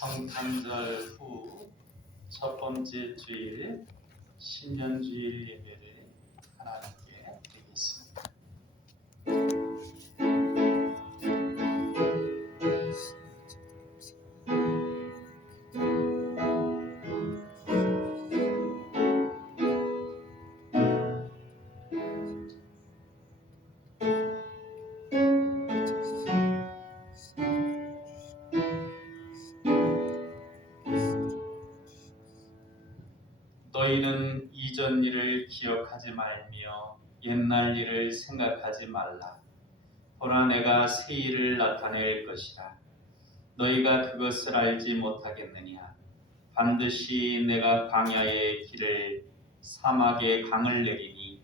성탄절 후 첫 번째 주일 신년주일 예배를 하나님께 드리겠습니다. 너희는 이전 일을 기억하지 말며 옛날 일을 생각하지 말라. 보라, 내가 새 일을 나타낼 것이라. 너희가 그것을 알지 못하겠느냐? 반드시 내가 광야의 길을 사막의 강을 내리니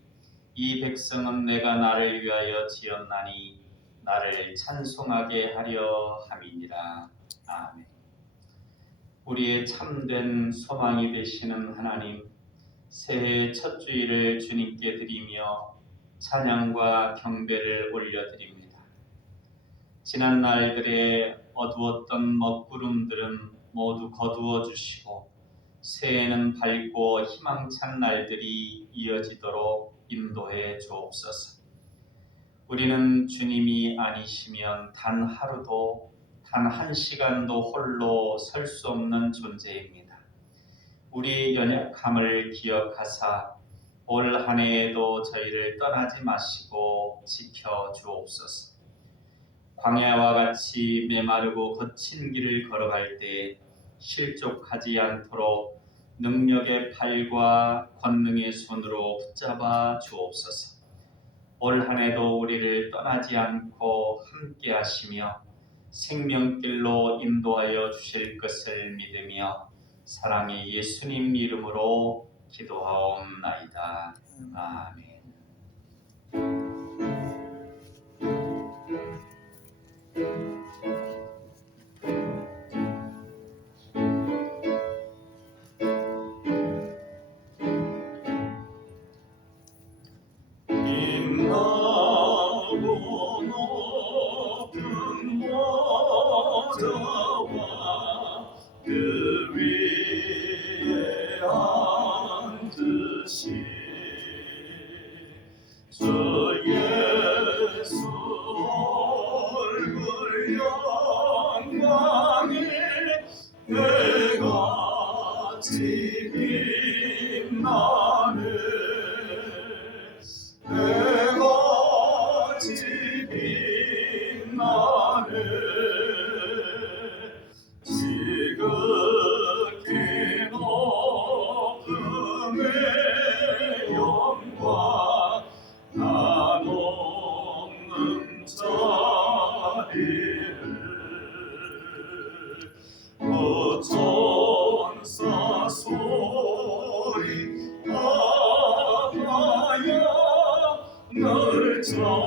이 백성은 내가 나를 위하여 지었나니 나를 찬송하게 하려 함이니라. 아멘. 우리의 참된 소망이 되시는 하나님, 새해 첫 주일을 주님께 드리며 찬양과 경배를 올려드립니다. 지난 날들의 어두웠던 먹구름들은 모두 거두어 주시고 새해에는 밝고 희망찬 날들이 이어지도록 인도해 주옵소서. 우리는 주님이 아니시면 단 하루도 단 한 시간도 홀로 설 수 없는 존재입니다. 우리 연약함을 기억하사 올 한 해에도 저희를 떠나지 마시고 지켜 주옵소서. 광야와 같이 메마르고 거친 길을 걸어갈 때 실족하지 않도록 능력의 팔과 권능의 손으로 붙잡아 주옵소서. 올 한 해도 우리를 떠나지 않고 함께 하시며 생명길로 인도하여 주실 것을 믿으며 사랑의 예수님 이름으로 기도하옵나이다. 아멘. 빛나고 높은 보좌와 그 위에 앉으신 주 예수 얼굴 영광이 내같이 빛나네. 내같이 빛나네. 지극히 높음의 영광 한없는 자비를 천사 소리 아파야 널 찬송드리네.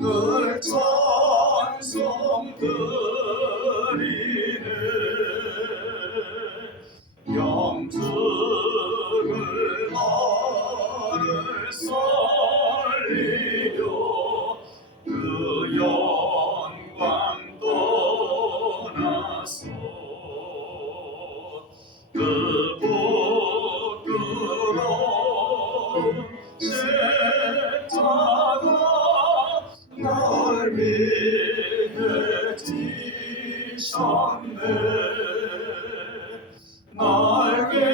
널 찬송드리네. 영적을 나를 살리려 그 영광 떠나서 그 부끄러운 십자가 날 위해 지셨네. 날 위해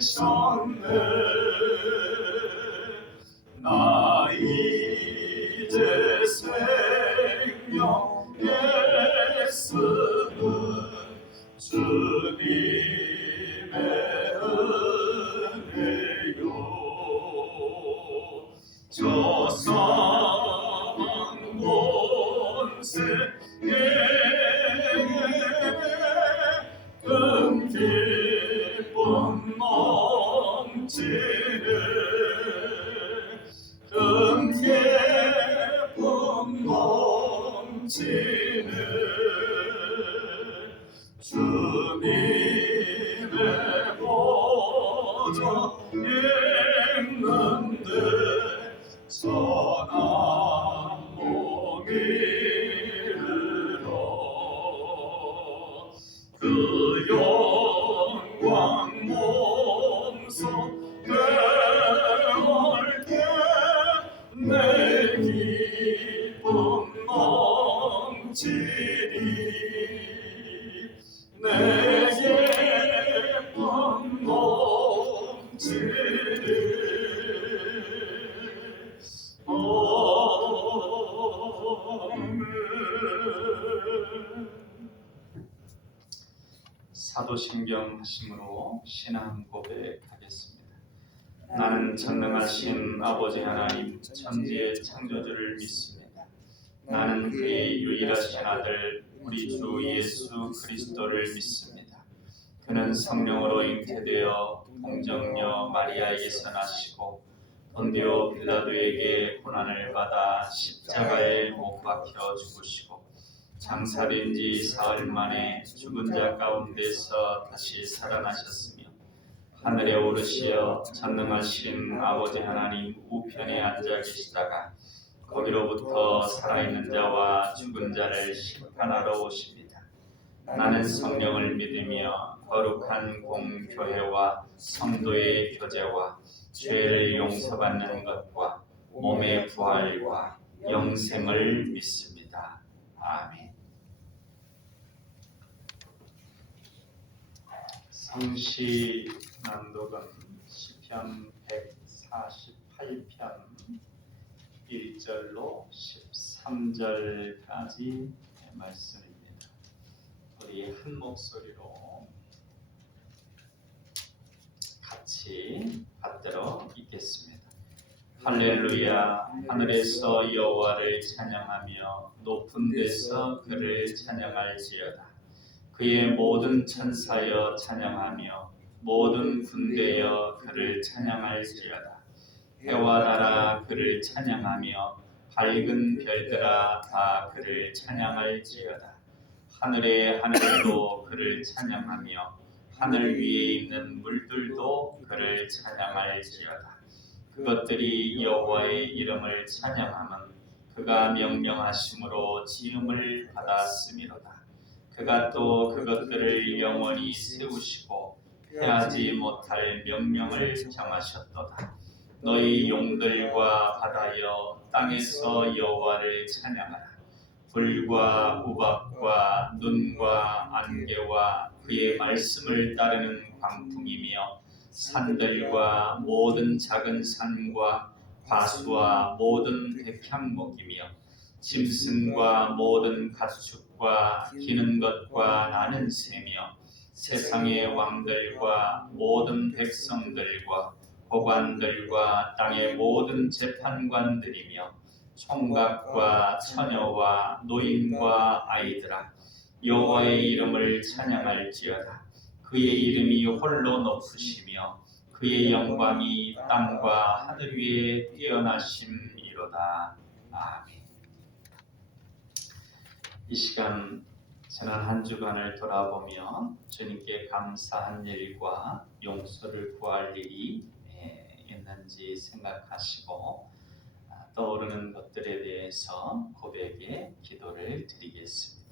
지셨네. 나 이제 생명 예수는 주님의 은혜요. 저 사망 권세에 큰 기쁨 넘치네. 큰 기쁨 넘치네. 주님의 보좌 있는데 저 사도신경 하심으로 신앙 고백하겠습니다. 나는 전능하신 아버지 하나님 천지의 창조주를 믿습니다. 나는 그의 유일하신 아들 우리 주 예수 그리스도를 믿습니다. 그는 성령으로 잉태되어 동정녀 마리아에게서 나시고 본디오 빌라도에게 고난을 받아 십자가에 못 박혀 죽으시고 장사된 지 사흘 만에 죽은 자 가운데서 다시 살아나셨으며 하늘에 오르시어 전능하신 아버지 하나님 우편에 앉아 계시다가 거기로부터 살아있는 자와 죽은 자를 심판하러 오십니다. 나는 성령을 믿으며 거룩한 공교회와 성도의 교제와 죄를 용서받는 것과 몸의 부활과 영생을 믿습니다. 아멘. 성시 낭독은 시편 148편 1절로 13절까지 말씀입니다. 우리 한 목소리로 같이 받들어 읽겠습니다. 할렐루야. 하늘에서 여호와를 찬양하며 높은 데서 그를 찬양할지어다. 그의 모든 천사여 찬양하며 모든 군대여 그를 찬양할지어다. 해와 달아 그를 찬양하며 밝은 별들아 다 그를 찬양할지어다. 하늘의 하늘도 그를 찬양하며 하늘 위에 있는 물들도 그를 찬양할지어다. 그것들이 여호와의 이름을 찬양함은 그가 명령하심으로 지음을 받았음이로다. 그가 또 그것들을 영원히 세우시고 패하지 못할 명령을 정하셨도다. 너희 용들과 바다여 땅에서 여호와를 찬양하라. 불과 우박과 눈과 안개와 그의 말씀을 따르는 광풍이며 산들과 모든 작은 산과 과수와 모든 백향목이며 짐승과 모든 가축과 기는 것과 나는 새며 세상의 왕들과 모든 백성들과 고관들과 땅의 모든 재판관들이며 총각과 처녀와 노인과 아이들아 여호와의 이름을 찬양할지어다. 그의 이름이 홀로 높으시며 그의 영광이 땅과 하늘 위에 뛰어나심이로다. 아멘. 이 시간 지난 한 주간을 돌아보며 주님께 감사한 일과 용서를 구할 일이 있는지 생각하시고 떠오르는 것들에 대해서 고백의 기도를 드리겠습니다.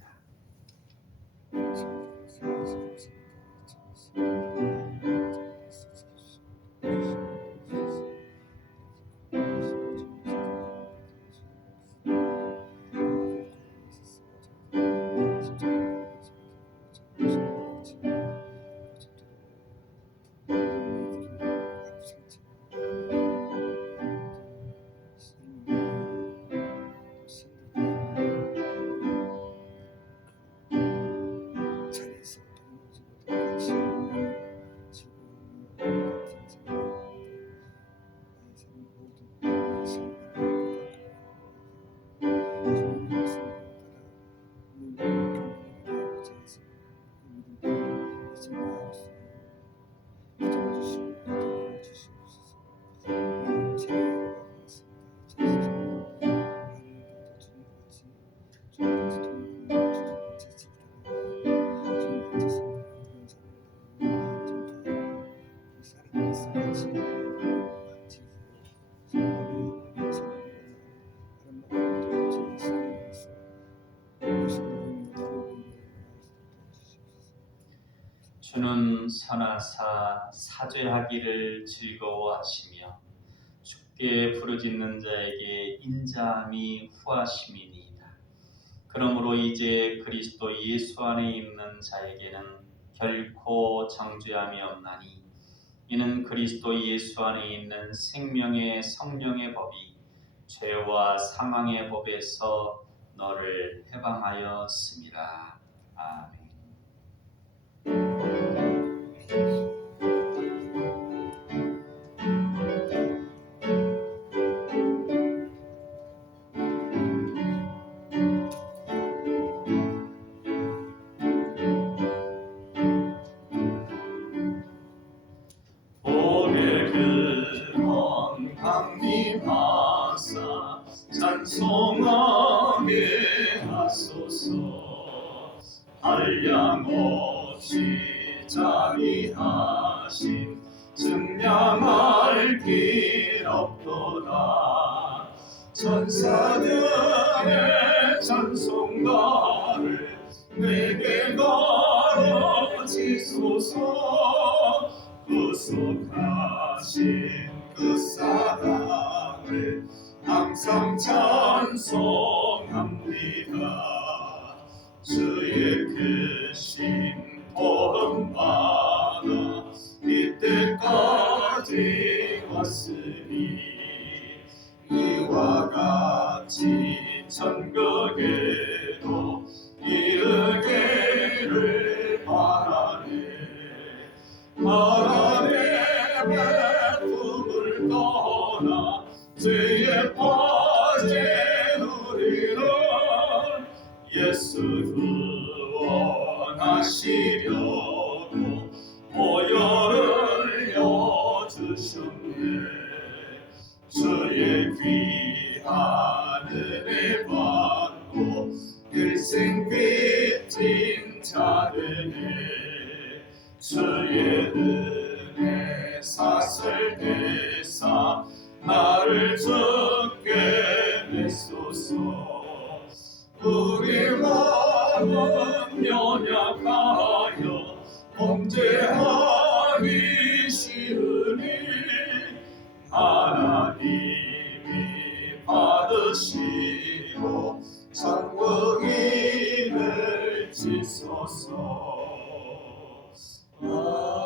주는 선하사 사죄하기를 즐거워하시며 주께 부르짖는 자에게 인자함이 후하심이니이다. 그러므로 이제 그리스도 예수 안에 있는 자에게는 결코 정죄함이 없나니 이는 그리스도 예수 안에 있는 생명의 성령의 법이 죄와 사망의 법에서 너를 해방하였습니다. 아멘. 복의 근원 강림하사 찬송하게 하소서. 한량 없이 자비하심 증명할 길 없도다. 천사들의 찬송가를 내게 걸어지소서. 구속하신 그 사랑을 항상 찬송합니다. 주의 크신 복음 받아 이때까지 왔으니 이와 같이 천국에도 이르기를 바라네. 하나님의 품을 떠나 죄에 빠진 우리를 예수 구원하시려고 보혈을 여주셨네. 주의 귀한 은혜 받고 일생 빚진 자들에게 주의 은혜 사슬 대사 나를 주께 내소서. 우리 마음은 연약하여 범죄하기 쉬우니 하나님이 받으시고 천국 이를 지소서. 아멘.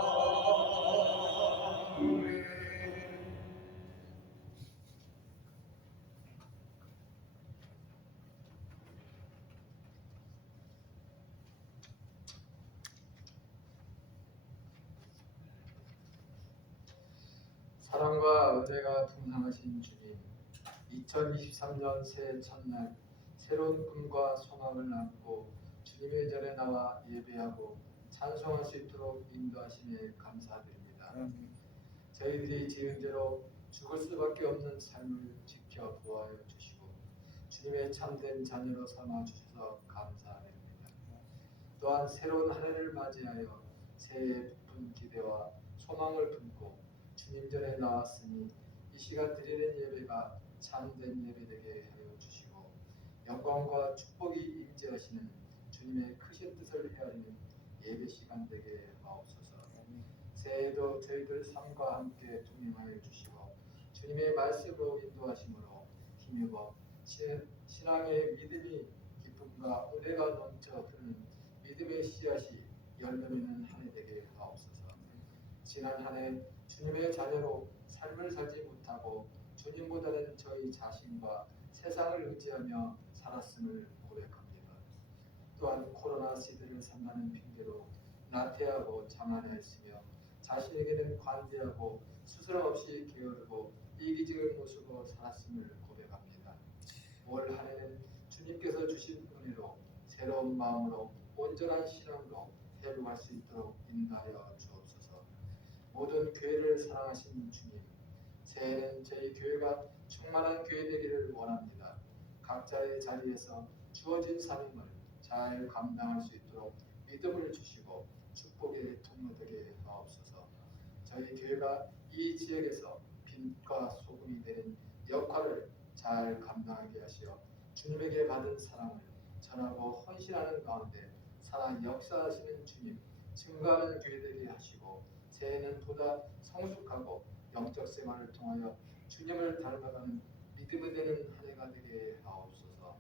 사랑과 은혜가 풍성하신 주님, 2023년 새해 첫날 새로운 꿈과 소망을 안고 주님의 전에 나와 예배하고 찬송할 수 있도록 인도하심에 감사드립니다. 저희들이 지은 죄로 죽을 수밖에 없는 삶을 지켜 보호하여 주시고 주님의 참된 자녀로 삼아 주셔서 감사드립니다. 또한 새로운 한 해를 맞이하여 새해에 부푼 기대와 소망을 품고 주님 전에 나왔으니 이 시간 드리는 예배가 참된 예배 되게 하여 주시고 영광과 축복이 임재하시는 주님의 크신 뜻을 헤아리는 예배 시간 되게 하옵소서. 새해에도 저희들 삶과 함께 동행하여 주시고 주님의 말씀으로 인도하심으로 힘입어 신앙의 믿음이 기쁨과 은혜가 넘쳐 흐르는 믿음의 씨앗이 열매맺는 한 해 되게 하옵소서. 지난 한 해 주님의 자녀로 삶을 살지 못하고 주님보다는 저희 자신과 세상을 의지하며 살았음을 고백합니다. 또한 코로나 시대를 산다는 핑계로 나태하고 장안하였으며 자신에게는 관대하고 스스럼 없이 게으르고 이기적인 모습으로 살았음을 고백합니다. 올 한 해는 주님께서 주신 은혜로 새로운 마음으로 온전한 신앙으로 회복할 수 있도록 인도하여 주옵소서. 모든 교회를 사랑하신 주님, 새해는 저희 교회가 충만한 교회 되기를 원합니다. 각자의 자리에서 주어진 사명을 잘 감당할 수 있도록 믿음을 주시고 축복의 통로 되게 하옵소서. 저희 교회가 이 지역에서 빛과 소금이 되는 역할을 잘 감당하게 하시어 주님에게 받은 사랑을 전하고 헌신하는 가운데 살아 역사하시는 주님, 증거하는 교회 되게 하시고 새해는 보다 성숙하고 영적 생활을 통하여 주님을 닮아가는 믿음이 되는 한 해가 되게 하옵소서.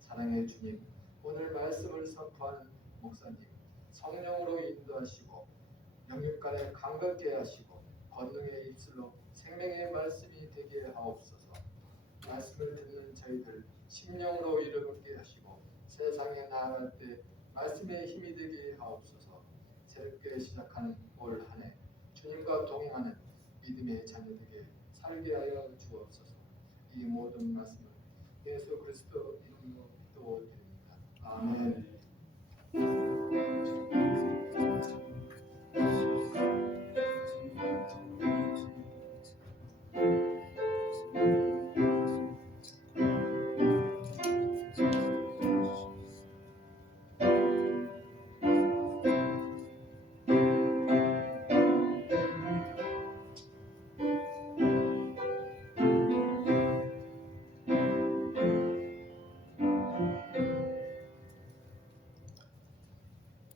사랑의 주님, 오늘 말씀을 선포하는 목사님 성령으로 인도하시고 영육간에 감격케 하시고 권능의 입술로 생명의 말씀이 되게 하옵소서. 말씀을 듣는 저희들 심령으로 이르게 하시고 세상에 나아갈 때 말씀의 힘이 되게 하옵소서. 새롭게 시작하는 올 한 해 주님과 동행하는 믿음의 자녀들에게 살게 하여 주옵소서. 이 모든 말씀을 예수 그리스도 이름으로 기도드립니다. 아멘.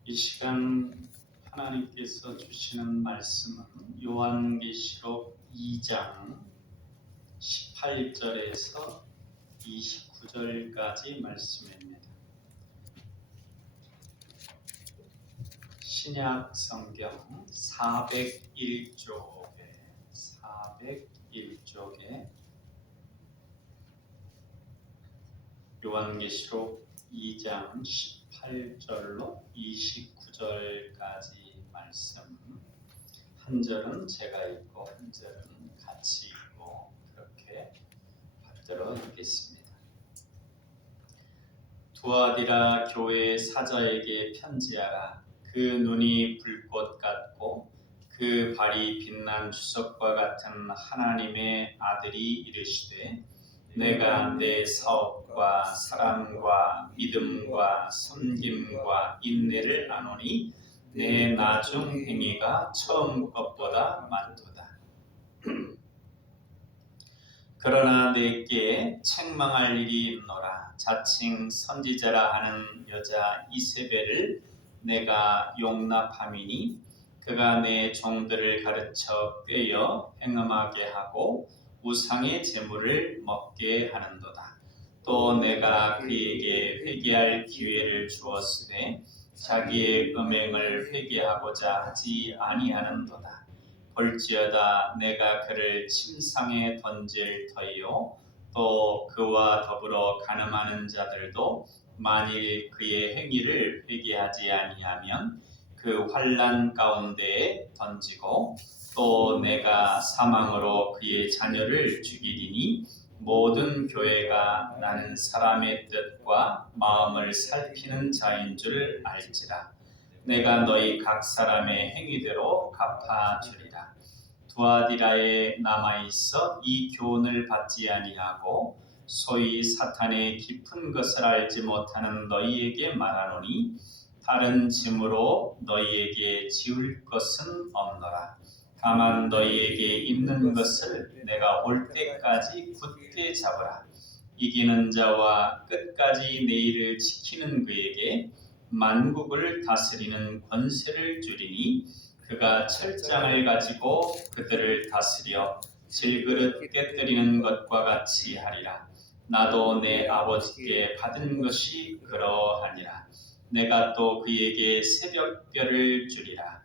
이 시간 하나님께서 주시는 말씀은 요한계시록 2장 18절에서 29절까지 말씀입니다. 신약 성경 401쪽에 요한계시록 2장 18절로 29절까지 말씀, 한 절은 제가 읽고 한 절은 같이 읽고 그렇게 받들어 읽겠습니다. 두아디라 교회 사자에게 편지하라. 그 눈이 불꽃 같고 그 발이 빛난 주석과 같은 하나님의 아들이 이르시되 내가 내 사업과 사랑과 믿음과 섬김과 인내를 아노니 내 나중 행위가 처음 것보다 많도다. 그러나 내게 책망할 일이 있노라. 자칭 선지자라 하는 여자 이세벨을 내가 용납함이니 그가 내 종들을 가르쳐 꿰어 행음하게 하고 우상의 제물을 먹게 하는도다. 또 내가 그에게 회개할 기회를 주었으되 자기의 음행을 회개하고자 하지 아니하는도다. 볼지어다 내가 그를 침상에 던질 터이요 또 그와 더불어 간음하는 자들도 만일 그의 행위를 회개하지 아니하면 그 환난 가운데에 던지고 또 내가 사망으로 그의 자녀를 죽이리니 모든 교회가 나는 사람의 뜻과 마음을 살피는 자인 줄 알지라. 내가 너희 각 사람의 행위대로 갚아주리라. 두아디라에 남아있어 이 교훈을 받지 아니하고 소위 사탄의 깊은 것을 알지 못하는 너희에게 말하노니 다른 짐으로 너희에게 지울 것은 없노라. 다만 너희에게 있는 것을 내가 올 때까지 굳게 잡으라. 이기는 자와 끝까지 내 일을 지키는 그에게 만국을 다스리는 권세를 주리니 그가 철장을 가지고 그들을 다스려 질그릇 깨뜨리는 것과 같이 하리라. 나도 내 아버지께 받은 것이 그러하니라. 내가 또 그에게 새벽별을 주리라.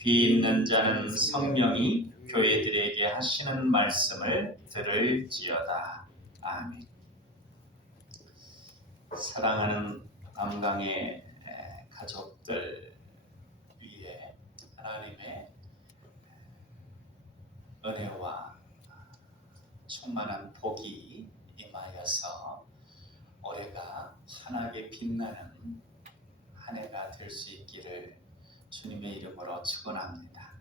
귀 있는 자는 성령이 교회들에게 하시는 말씀을 들을지어다. 아멘. 사랑하는 남강의 가족들 위에 하나님의 은혜와 충만한 복이 임하여서 올해가 환하게 빛나는 한 해가 될 수 있기를 주님의 이름으로 축원합니다.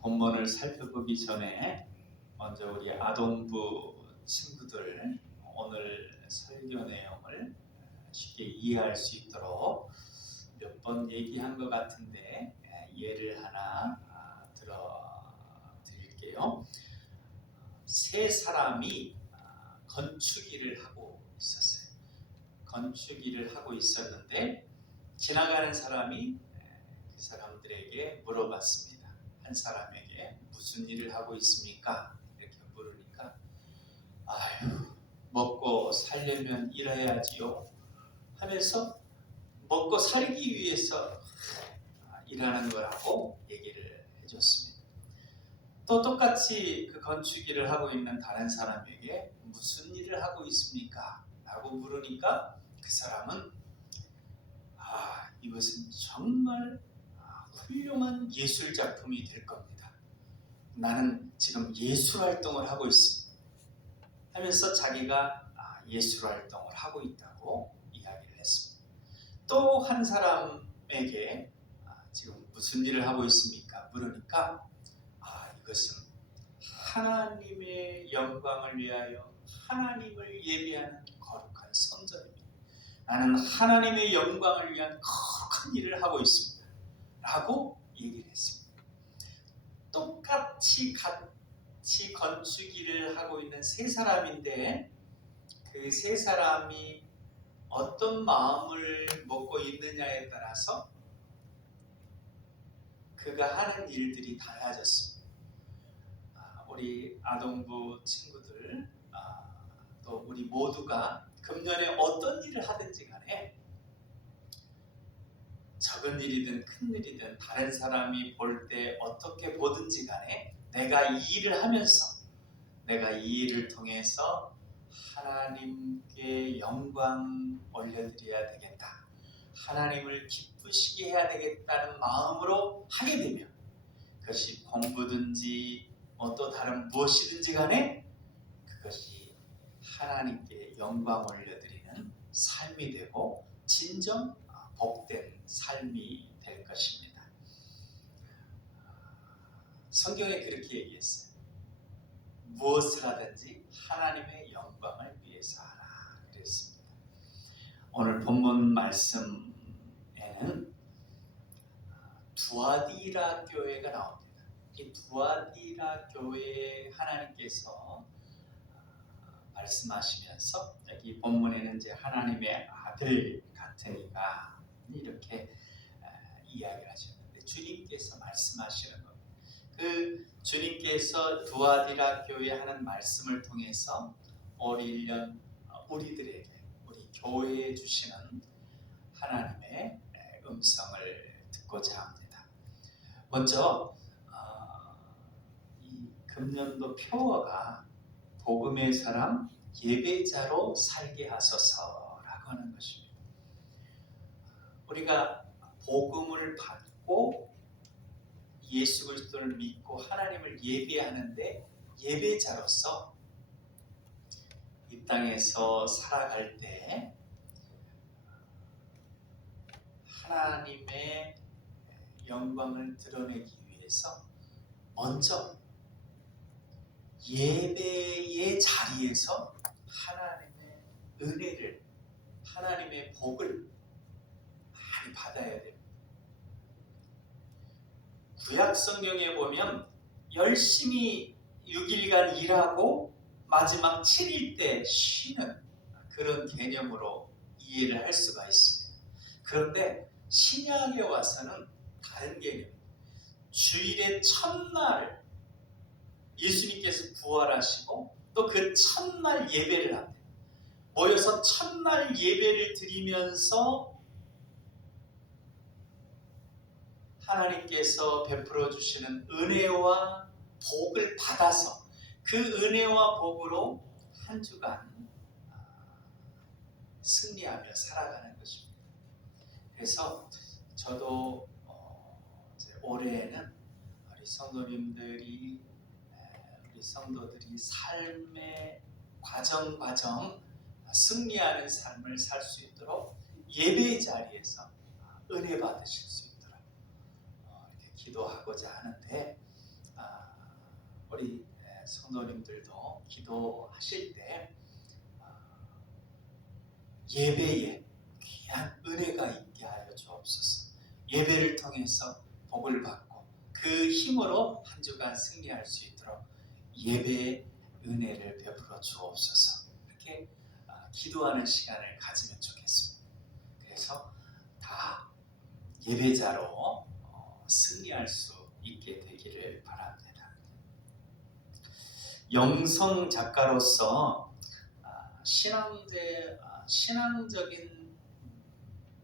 본문을 살펴보기 전에 먼저 우리 아동부 친구들 오늘 설교 내용을 쉽게 이해할 수 있도록 몇 번 얘기한 것 같은데 예를 하나 들어 드릴게요. 세 사람이 건축 일을 하고 있었어요. 건축 일을 하고 있었는데 지나가는 사람이 그 사람들에게 물어봤습니다. 한 사람에게 무슨 일을 하고 있습니까? 이렇게 물으니까 아유 먹고 살려면 일해야지요 하면서 먹고 살기 위해서 일하는 거라고 얘기를 해줬습니다. 또 똑같이 그 건축 일을 하고 있는 다른 사람에게 무슨 일을 하고 있습니까? 라고 물으니까 그 사람은 이것은 정말 훌륭한 예술 작품이 될 겁니다. 나는 지금 예술 활동을 하고 있습니다. 하면서 자기가 예술 활동을 하고 있다고 이야기를 했습니다. 또 한 사람에게 지금 무슨 일을 하고 있습니까? 물으니까 이것은 하나님의 영광을 위하여 하나님을 예배하는 거룩한 성전입니다. 나는 하나님의 영광을 위한 거룩한 일을 하고 있습니다. 라고 얘기를 했습니다. 똑같이 같이 건축 일을 하고 있는 세 사람인데 그 세 사람이 어떤 마음을 먹고 있느냐에 따라서 그가 하는 일들이 달라졌습니다. 우리 아동부 친구들 또 우리 모두가 금년에 어떤 일을 하든지 간에 작은 일이든 큰 일이든 다른 사람이 볼 때 어떻게 보든지 간에 내가 이 일을 하면서 내가 이 일을 통해서 하나님께 영광 올려드려야 되겠다. 하나님을 기쁘시게 해야 되겠다는 마음으로 하게 되면 그것이 공부든지 또 다른 무엇이든지 간에 그것이 하나님께 영광 올려드리는 삶이 되고 진정 복된 삶이 될 것입니다. 성경에 그렇게 얘기했어요. 무엇을 하든지 하나님의 영광을 위해서 하라 그랬습니다. 오늘 본문 말씀에는 두아디라 교회가 나옵니다. 이 두아디라 교회에 하나님께서 말씀하시면서 여기 본문에는 이제 하나님의 아들 같은 이가 이렇게 이야기를 하셨는데 주님께서 말씀하시는 겁니다. 그 주님께서 두아디라 교회에 하는 말씀을 통해서 올 1년 우리들에게 우리 교회에 주시는 하나님의 음성을 듣고자 합니다. 먼저 이 금년도 표어가 복음의 사람 예배자로 살게 하소서라고 하는 것입니다. 우리가 복음을 받고 예수 그리스도를 믿고 하나님을 예배하는데 예배자로서 이 땅에서 살아갈 때 하나님의 영광을 드러내기 위해서 먼저 예배의 자리에서 하나님의 은혜를 하나님의 복을 많이 받아야 됩니다. 구약 성경에 보면 열심히 6일간 일하고 마지막 7일 때 쉬는 그런 개념으로 이해를 할 수가 있습니다. 그런데 신약에 와서는 다른 개념, 주일의 첫날을 예수님께서 부활하시고 또 그 첫날 예배를 합니다. 모여서 첫날 예배를 드리면서 하나님께서 베풀어 주시는 은혜와 복을 받아서 그 은혜와 복으로 한 주간 승리하며 살아가는 것입니다. 그래서 저도 이제 올해는 우리 성도님들이 우리 성도들이 삶의 과정 승리하는 삶을 살 수 있도록 예배의 자리에서 은혜 받으실 수 있도록 이렇게 기도하고자 하는데 우리 성도님들도 기도하실 때 예배에 귀한 은혜가 있게 하여 주옵소서. 예배를 통해서 복을 받고 그 힘으로 한 주간 승리할 수 있도록 예배의 은혜를 베풀어 주옵소서. 이렇게 기도하는 시간을 가지면 좋겠습니다. 그래서 다 예배자로 승리할 수 있게 되기를 바랍니다. 영성 작가로서 신앙적인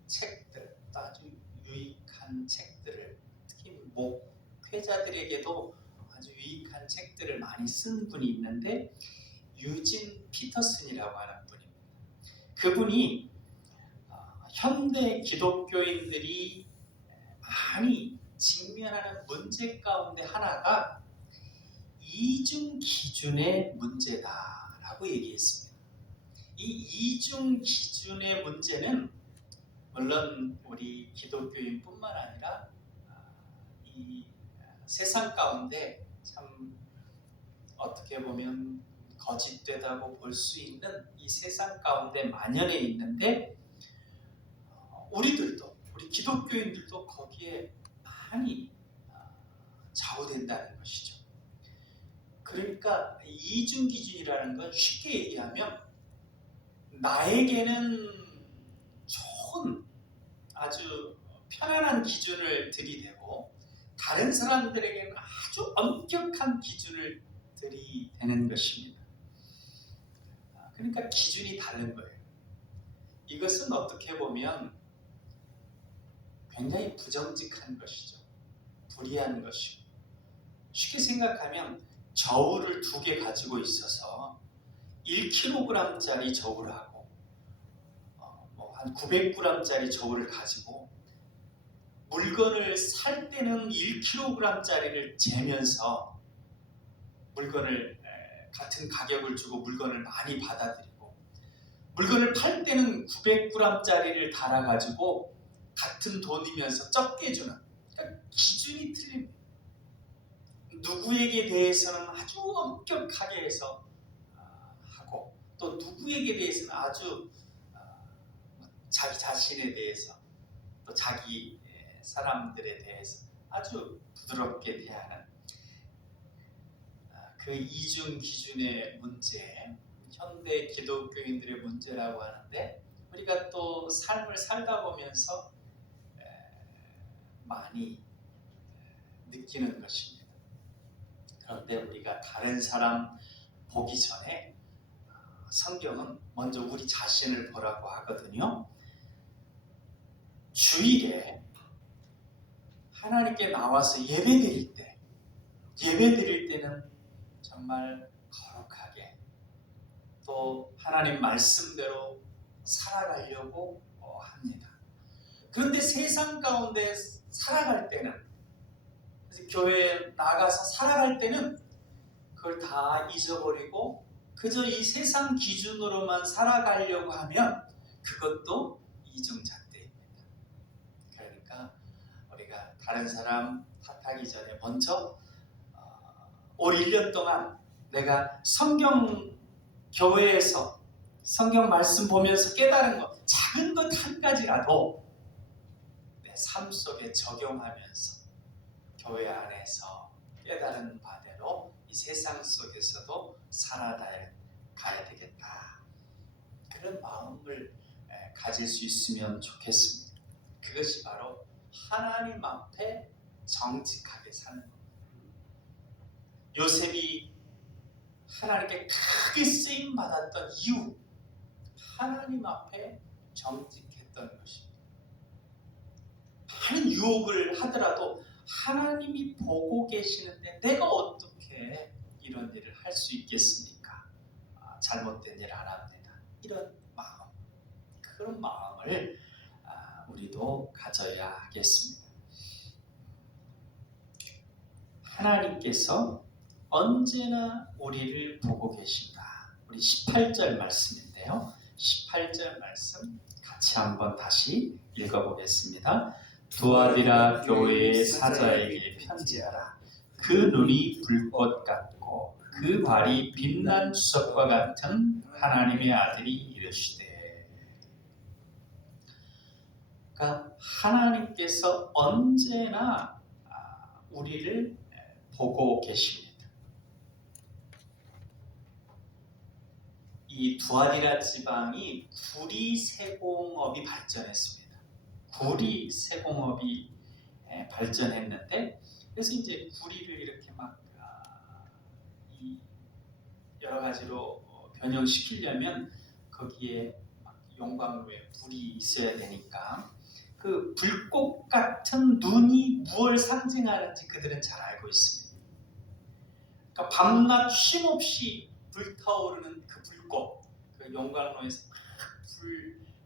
책들, 아주 유익한 책들을 특히 목회자들에게도 아주 유익한 책들을 많이 쓴 분이 있는데 유진 피터슨이라고 하는 분입니다. 그분이 현대 기독교인들이 많이 직면하는 문제 가운데 하나가 이중 기준의 문제다라고 얘기했습니다. 이 이중 기준의 문제는 물론 우리 기독교인뿐만 아니라 이 세상 가운데 참 어떻게 보면 거짓되다고 볼 수 있는 이 세상 가운데 만연해 있는데 우리들도 우리 기독교인들도 거기에 많이 좌우된다는 것이죠. 그러니까 이중 기준이라는 건 쉽게 얘기하면 나에게는 좋은 아주 편안한 기준을 들이대고 다른 사람들에게는 아주 엄격한 기준을 들이대는 것입니다. 그러니까 기준이 다른 거예요. 이것은 어떻게 보면 굉장히 부정직한 것이죠. 불의한 것이고 쉽게 생각하면 저울을 2개 가지고 있어서 1kg짜리 저울하고 한 900g짜리 저울을 가지고 물건을 살 때는 1kg짜리를 재면서 물건을 같은 가격을 주고 물건을 많이 받아들이고 물건을 팔 때는 900g짜리를 달아가지고 같은 돈이면서 적게 주는 그러니까 기준이 틀립니다. 누구에게 대해서는 아주 엄격하게 해서 하고 또 누구에게 대해서는 아주 자기 자신에 대해서 또 자기 사람들에 대해서 아주 부드럽게 대하는 그 이중 기준의 문제, 현대 기독교인들의 문제라고 하는데 우리가 또 삶을 살다 보면서 많이 느끼는 것입니다. 그런데 우리가 다른 사람 보기 전에 성경은 먼저 우리 자신을 보라고 하거든요. 주일에 하나님께 나와서 예배드릴 때는 정말 거룩하게 또 하나님 말씀대로 살아가려고 합니다. 그런데 세상 가운데 살아갈 때는 교회에 나가서 살아갈 때는 그걸 다 잊어버리고 그저 이 세상 기준으로만 살아가려고 하면 그것도 이중잣대입니다. 그러니까 우리가 다른 사람 탓하기 전에 먼저 올 1년 동안 내가 성경 교회에서 성경 말씀 보면서 깨달은 것 작은 것 한 가지라도 내 삶 속에 적용하면서 교회 안에서 깨달은 바대로 이 세상 속에서도 살아가야 되겠다. 그런 마음을 가질 수 있으면 좋겠습니다. 그것이 바로 하나님 앞에 정직하게 사는 겁니다. 요셉이 하나님께 크게 쓰임 받았던 이유, 하나님 앞에 정직했던 것입니다. 많은 유혹을 하더라도 하나님이 보고 계시는데 내가 어떻게 이런 일을 할 수 있겠습니까? 잘못된 일 안 합니다. 이런 마음, 그런 마음을 우리도 가져야 하겠습니다. 하나님께서 언제나 우리를 보고 계신다. 우리 18절 말씀인데요. 18절 말씀 같이 한번 다시 읽어보겠습니다. 두아디라 교회의 사자에게 편지하라. 그 눈이 불꽃 같고 그 발이 빛난 주석과 같은 하나님의 아들이 이르시되. 그러니까 하나님께서 언제나 우리를 보고 계십니다. 이 두아디라 지방이 구리 세공업이 발전했습니다. 구리 세공업이 발전했는데 그래서 이제 구리를 이렇게 막 여러 가지로 변형시키려면 거기에 용광로에 불이 있어야 되니까 그 불꽃 같은 눈이 무엇을 상징하는지 그들은 잘 알고 있습니다. 그러니까 밤낮 쉼없이 불타오르는 그 불꽃, 그 용광로에서 막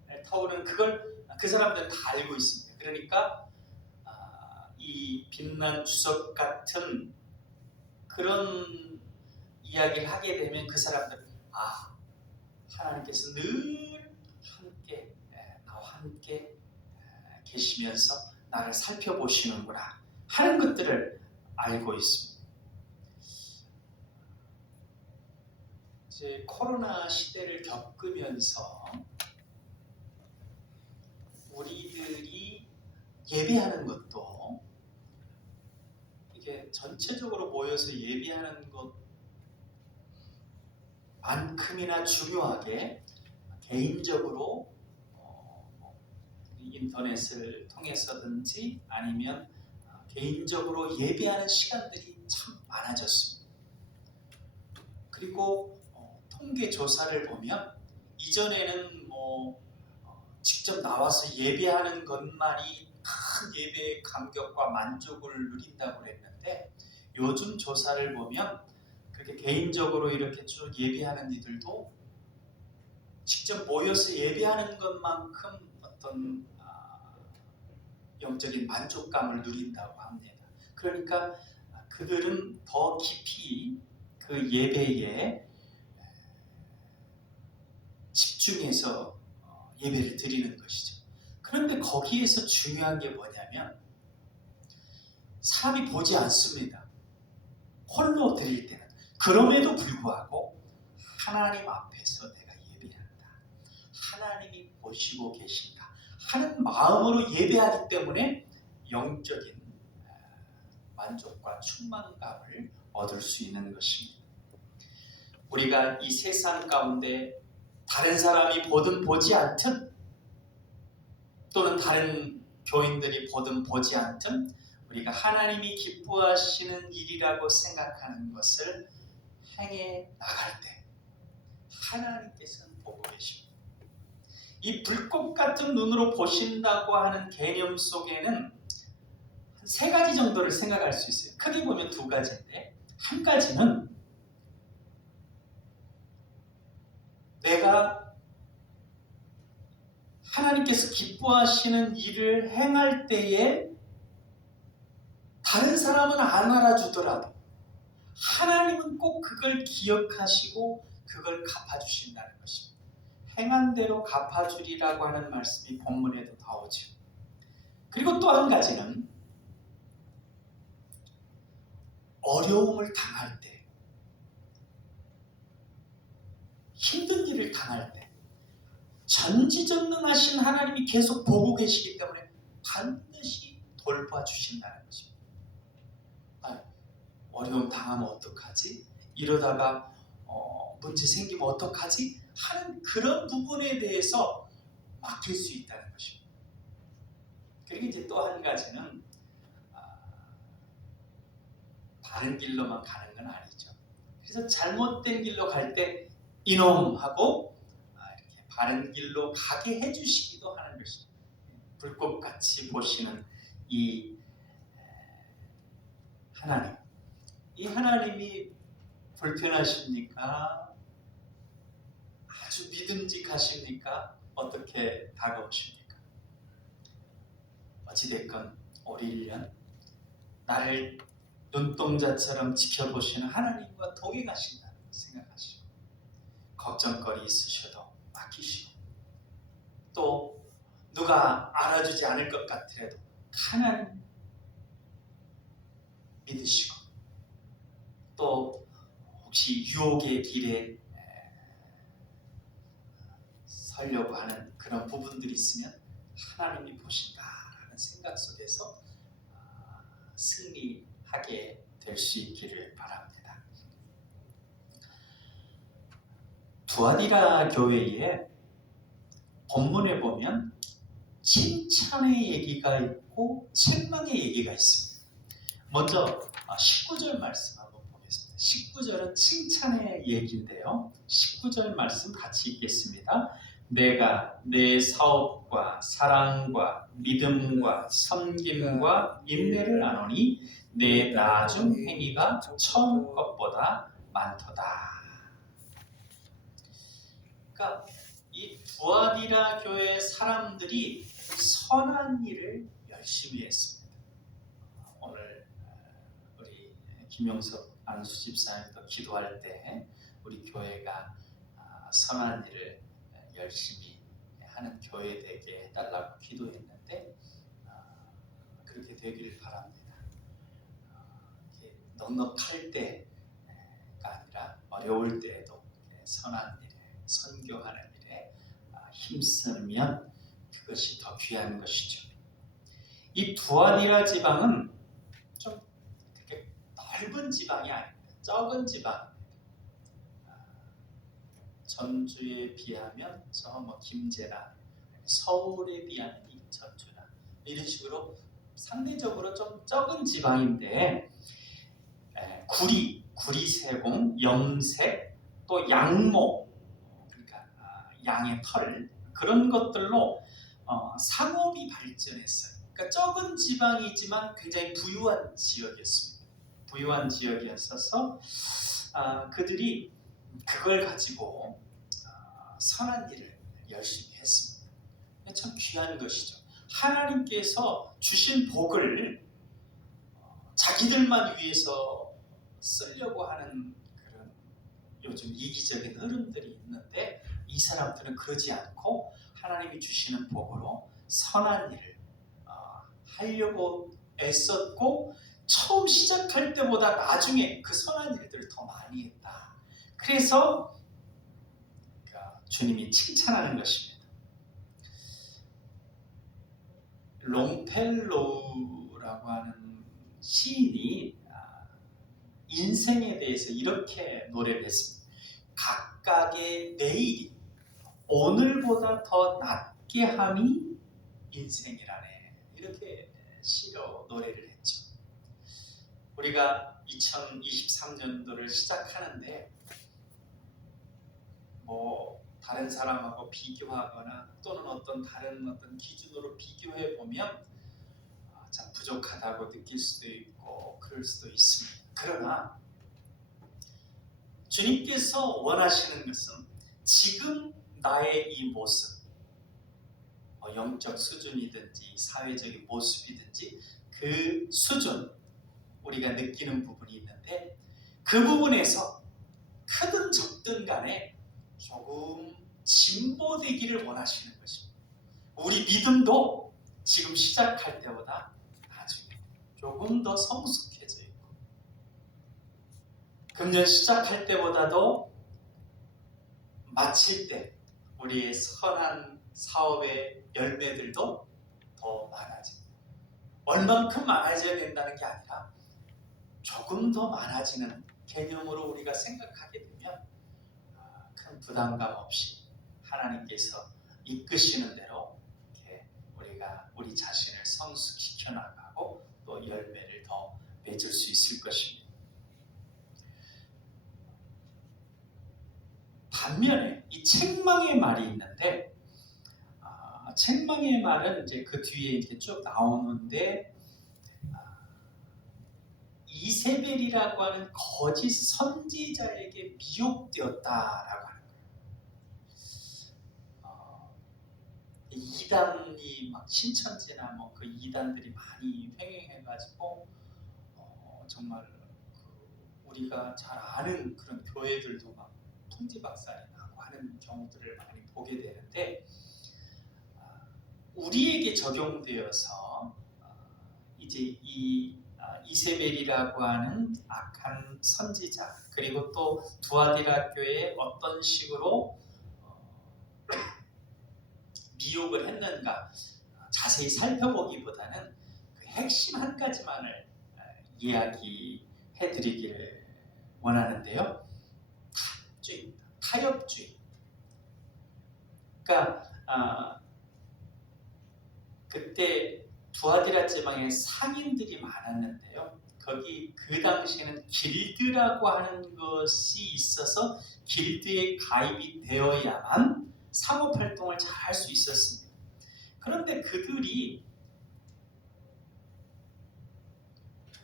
불타오르는 그걸 그 사람들은 다 알고 있습니다. 그러니까 이 빛난 주석 같은 그런 이야기를 하게 되면 그 사람들은 하나님께서 늘 함께 나와 함께 계시면서 나를 살펴보시는구나 하는 것들을 알고 있습니다. 이제 코로나 시대를 겪으면서 우리들이 예배하는 것도 이게 전체적으로 모여서 예배하는 것만큼이나 중요하게 개인적으로 인터넷을 통해서든지 아니면 개인적으로 예배하는 시간들이 참 많아졌습니다. 그리고 통계 조사를 보면 이전에는 직접 나와서 예배하는 것만이 큰 예배의 감격과 만족을 누린다고 했는데 요즘 조사를 보면 그렇게 개인적으로 이렇게 쭉 예배하는 이들도 직접 모여서 예배하는 것만큼 어떤 영적인 만족감을 누린다고 합니다. 그러니까 그들은 더 깊이 그 예배에 집중해서 예배를 드리는 것이죠. 그런데 거기에서 중요한 게 뭐냐면 사람이 보지 않습니다. 홀로 드릴 때는. 그럼에도 불구하고 하나님 앞에서 내가 예배한다. 하나님이 보시고 계신다 하는 마음으로 예배하기 때문에 영적인 만족과 충만감을 얻을 수 있는 것입니다. 우리가 이 세상 가운데 다른 사람이 보든 보지 않든 또는 다른 교인들이 보든 보지 않든 우리가 하나님이 기뻐하시는 일이라고 생각하는 것을 행해 나갈 때 하나님께서는 보고 계십니다. 이 불꽃 같은 눈으로 보신다고 하는 개념 속에는 한 3가지 정도를 생각할 수 있어요. 크게 보면 2가지인데 한 가지는 내가 하나님께서 기뻐하시는 일을 행할 때에 다른 사람은 안 알아주더라도 하나님은 꼭 그걸 기억하시고 그걸 갚아주신다는 것입니다. 행한 대로 갚아주리라고 하는 말씀이 본문에도 나오죠. 그리고 또 한 가지는 어려움을 당할 때, 힘든 일을 당할 때 전지전능하신 하나님이 계속 보고 계시기 때문에 반드시 돌봐주신다는 것입니다. 어려움 당하면 어떡하지? 이러다가 문제 생기면 어떡하지? 하는 그런 부분에 대해서 맡길 수 있다는 것입니다. 그리고 이제 또 한 가지는 바른 길로만 가는 건 아니죠. 그래서 잘못된 길로 갈 때 이놈 하고 이렇게 바른 길로 가게 해주시기도 하는 것입니다. 불꽃같이 보시는 이 하나님, 이 하나님이 불편하십니까? 아주 믿음직하십니까? 어떻게 다가오십니까? 어찌됐건 우리 1년 나를 눈동자처럼 지켜보시는 하나님과 동행하신다는 생각하시고 걱정거리 있으셔도 맡기시고 또 누가 알아주지 않을 것 같더라도 하나님 믿으시고 또 혹시 유혹의 길에 서려고 하는 그런 부분들이 있으면 하나님이 보신다라는 생각 속에서 승리하게 될 수 있기를 바랍니다. 두아디라 교회에 본문에 보면 칭찬의 얘기가 있고 책망의 얘기가 있습니다. 먼저 19절 말씀 한번 보겠습니다. 19절은 칭찬의 얘기인데요. 19절 말씀 같이 읽겠습니다. 내가 내 사업과 사랑과 믿음과 섬김과 인내를 아노니 내 나중 행위가 처음 것보다 많도다. 그러니까 이 두아디라 교회 사람들이 선한 일을 열심히 했습니다. 오늘 우리 김용석 안수 집사님도 기도할 때 우리 교회가 선한 일을 열심히 하는 교회 되게 해달라고 기도했는데 그렇게 되기를 바랍니다. 넉넉할 때가 아니라 어려울 때에도 선한 일에, 선교하는 일에 힘쓰면 그것이 더 귀한 것이죠. 이 두아디라 지방은 좀 그렇게 넓은 지방이 아닙니다. 적은 지방입니다. 전주에 비하면 저 뭐 김제나 서울에 비하면 이 전주나 이런 식으로 상대적으로 좀 적은 지방인데 구리세공, 염색, 또 양모, 그러니까 양의 털 그런 것들로 상업이 발전했어요. 그러니까 적은 지방이지만 굉장히 부유한 지역이었습니다. 부유한 지역이었어서 그들이 그걸 가지고 선한 일을 열심히 했습니다. 참 귀한 것이죠. 하나님께서 주신 복을 자기들만 위해서 쓰려고 하는 그런 요즘 이기적인 흐름들이 있는데 이 사람들은 그러지 않고 하나님이 주시는 복으로 선한 일을 하려고 애썼고 처음 시작할 때보다 나중에 그 선한 일들을 더 많이 했다. 그래서 주님이 칭찬하는 것입니다. 롱펠로우라고 하는 시인이 인생에 대해서 이렇게 노래를 했습니다. 각각의 내일이 오늘보다 더 낫게 함이 인생이라네. 이렇게 시로 노래를 했죠. 우리가 2023년도를 시작하는데 뭐 다른 사람하고 비교하거나 또는 다른 어떤 기준으로 비교해 보면 참 부족하다고 느낄 수도 있고 그럴 수도 있습니다. 그러나 주님께서 원하시는 것은 지금 나의 이 모습, 영적 수준이든지 사회적인 모습이든지 그 수준 우리가 느끼는 부분이 있는데 그 부분에서 크든 적든 간에 조금 진보되기를 원하시는 것입니다. 우리 믿음도 지금 시작할 때보다 나중에 조금 더 성숙해져 있고 금년 시작할 때보다도 마칠 때 우리의 선한 사업의 열매들도 더 많아집니다. 얼만큼 많아져야 된다는 게 아니라 조금 더 많아지는 개념으로 우리가 생각하게 되면 큰 부담감 없이 하나님께서 이끄시는 대로 이렇게 우리가 우리 자신을 성숙시켜 나가고 또 열매를 더 맺을 수 있을 것입니다. 반면에 이 책망의 말이 있는데 책망의 말은 이제 그 뒤에 이렇게 쭉 나오는데 이세벨이라고 하는 거짓 선지자에게 미혹되었다라고 하는 거예요. 이단이 막 신천지나 뭐 그 이단들이 많이 횡행해가지고 정말 우리가 잘 아는 그런 교회들도 막 통지박살이 나고 하는 경우들을 많이 보게 되는데 우리에게 적용되어서 이제 이 이세벨이라고 하는 악한 선지자 그리고 또 두아디라 교회에 어떤 식으로 미혹을 했는가 자세히 살펴보기보다는 그 핵심 한 가지만을 이야기해 드리기를 원하는데요. 타협주의입니다. 타협주의. 그러니까 그때 두아디라 지방에 상인들이 많았는데요. 거기 그 당시에는 길드라고 하는 것이 있어서 길드에 가입이 되어야만 상업활동을 잘 할 수 있었습니다. 그런데 그들이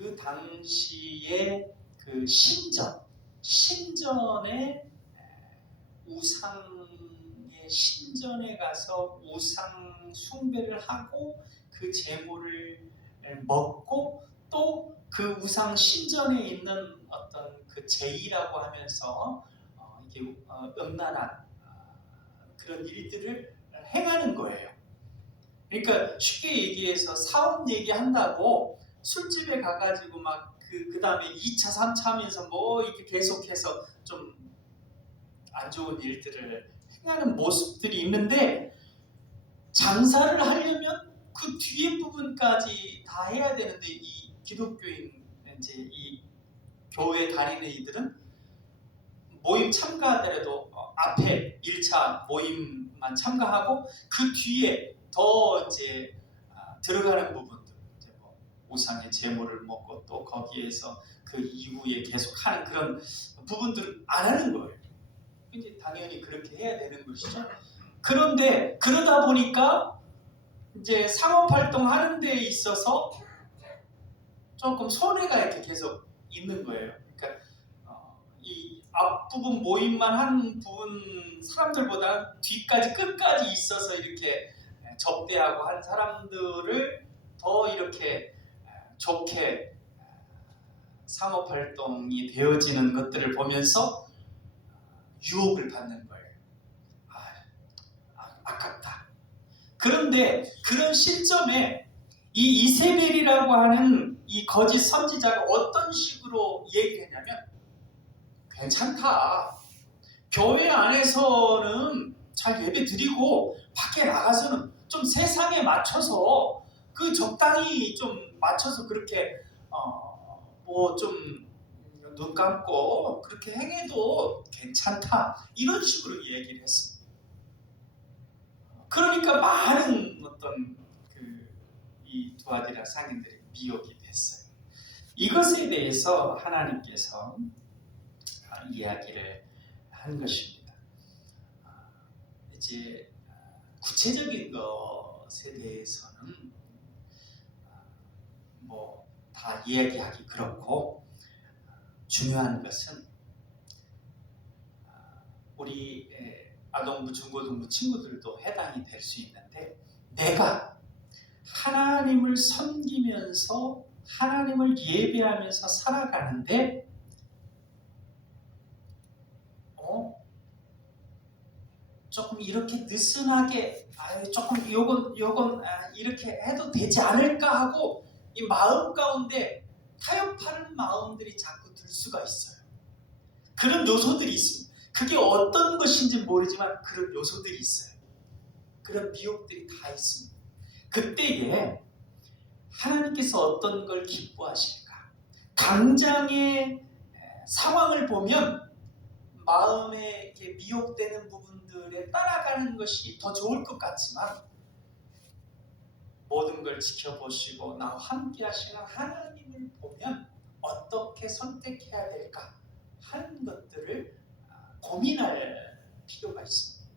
그 당시에 그 신전에 우상의 신전에 가서 우상 숭배를 하고 그 제물을 먹고 또 그 우상 신전에 있는 어떤 그 제의라고 하면서 이게 음란한 그런 일들을 행하는 거예요. 그러니까 쉽게 얘기해서 사업 얘기한다고 술집에 가가지고 막 그 다음에 2차, 3차 하면서 뭐 이렇게 계속해서 좀 안 좋은 일들을 행하는 모습들이 있는데 장사를 하려면 그 뒤에 부분까지 다 해야 되는데 이 기독교인 이제 이 교회 다니는 이들은 모임 참가하더라도 앞에 1차 모임만 참가하고 그 뒤에 더 이제 들어가는 부분들 이제 뭐 우상의 제물을 먹고 또 거기에서 그 이후에 계속하는 그런 부분들을 안 하는 거예요. 이제 당연히 그렇게 해야 되는 것이죠. 그런데 그러다 보니까 이제 상업 활동하는 데 있어서 조금 손해가 이렇게 계속 있는 거예요. 그러니까 이 앞부분 모임만 한 부분 사람들보다 뒤까지 끝까지 있어서 이렇게 접대하고 한 사람들을 더 이렇게 좋게 상업 활동이 되어지는 것들을 보면서 유혹을 받는 거예요. 아깝다. 그런데 그런 시점에 이 이세벨이라고 하는 이 거짓 선지자가 어떤 식으로 얘기를 했냐면 괜찮다. 교회 안에서는 잘 예배 드리고 밖에 나가서는 좀 세상에 맞춰서 그 적당히 좀 맞춰서 그렇게 뭐 좀 눈 감고 그렇게 행해도 괜찮다. 이런 식으로 얘기를 했습니다. 그러니까 많은 어떤 이 두아디라 상인들이 미혹이 됐어요. 이것에 대해서 하나님께서 이야기를 한 것입니다. 이제 구체적인 것에 대해서는 뭐 다 이야기하기 그렇고 중요한 것은 우리 아동부, 중고등부 친구들도 해당이 될 수 있는데 내가 하나님을 섬기면서 하나님을 예배하면서 살아가는데 조금 이렇게 느슨하게 조금 요건 이렇게 해도 되지 않을까 하고 이 마음 가운데 타협하는 마음들이 자꾸 들 수가 있어요. 그런 요소들이 있습니다. 그게 어떤 것인지 모르지만 그런 요소들이 있어요. 그런 미혹들이 다 있습니다. 그때에 하나님께서 어떤 걸 기뻐하실까? 당장의 상황을 보면 마음에 이렇게 미혹되는 부분들에 따라가는 것이 더 좋을 것 같지만 모든 걸 지켜보시고 나와 함께 하시는 하나님을 보면 어떻게 선택해야 될까 하는 것들을 고민할 필요가 있습니다.